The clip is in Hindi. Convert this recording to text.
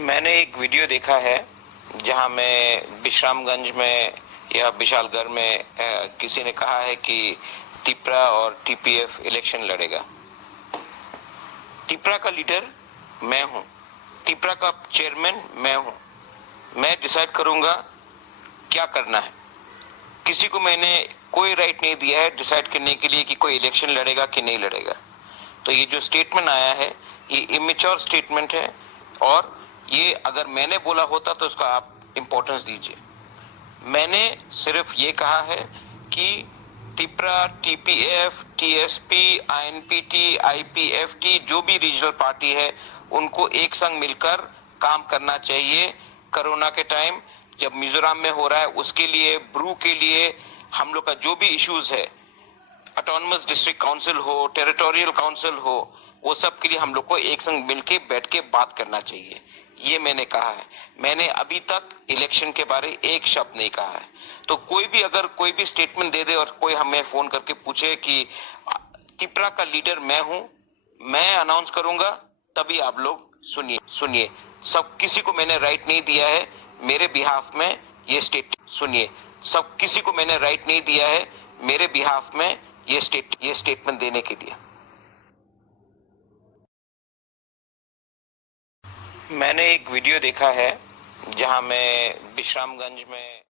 मैंने एक वीडियो देखा है जहां में विश्रामगंज में या विशालगढ़ में किसी ने कहा है कि टिपरा और टीपीएफ इलेक्शन लड़ेगा। टिपरा का लीडर मैं हूं, टिपरा का चेयरमैन मैं हूं। मैं डिसाइड करूंगा क्या करना है। किसी को मैंने कोई राइट नहीं दिया है डिसाइड करने के लिए कि कोई इलेक्शन लड़ेगा कि नहीं लड़ेगा। तो ये जो स्टेटमेंट आया है ये इमेच्योर स्टेटमेंट है और ये अगर मैंने बोला होता तो उसका आप इंपॉर्टेंस दीजिए। मैंने सिर्फ ये कहा है कि टिपरा, टीपीएफ, टीएसपी, आईएनपीटी, आईपीएफटी जो भी रीजनल पार्टी है उनको एक संग मिलकर काम करना चाहिए। कोरोना के टाइम जब मिजोरम में हो रहा है उसके लिए, ब्रू के लिए, हम लोग का जो भी इश्यूज है, ऑटोनमस डिस्ट्रिक्ट काउंसिल हो, टेरिटोरियल काउंसिल हो, वो सब के लिए हम लोग को एक संग मिलके बैठ के बात करना चाहिए। ये मैंने कहा है। मैंने अभी तक इलेक्शन के बारे एक शब्द नहीं कहा है। तो कोई भी अगर कोई भी स्टेटमेंट दे दे और कोई हमें फोन करके पूछे कि टिपरा का लीडर मैं हूं, मैं अनाउंस करूंगा, तभी आप लोग सुनिए। सब किसी को मैंने राइट नहीं दिया है मेरे बिहाफ में ये सब किसी को मैंने राइट नहीं दिया है मेरे बिहाफ में ये स्टेटमेंट देने के लिए। मैंने एक वीडियो देखा है जहां में विश्रामगंज में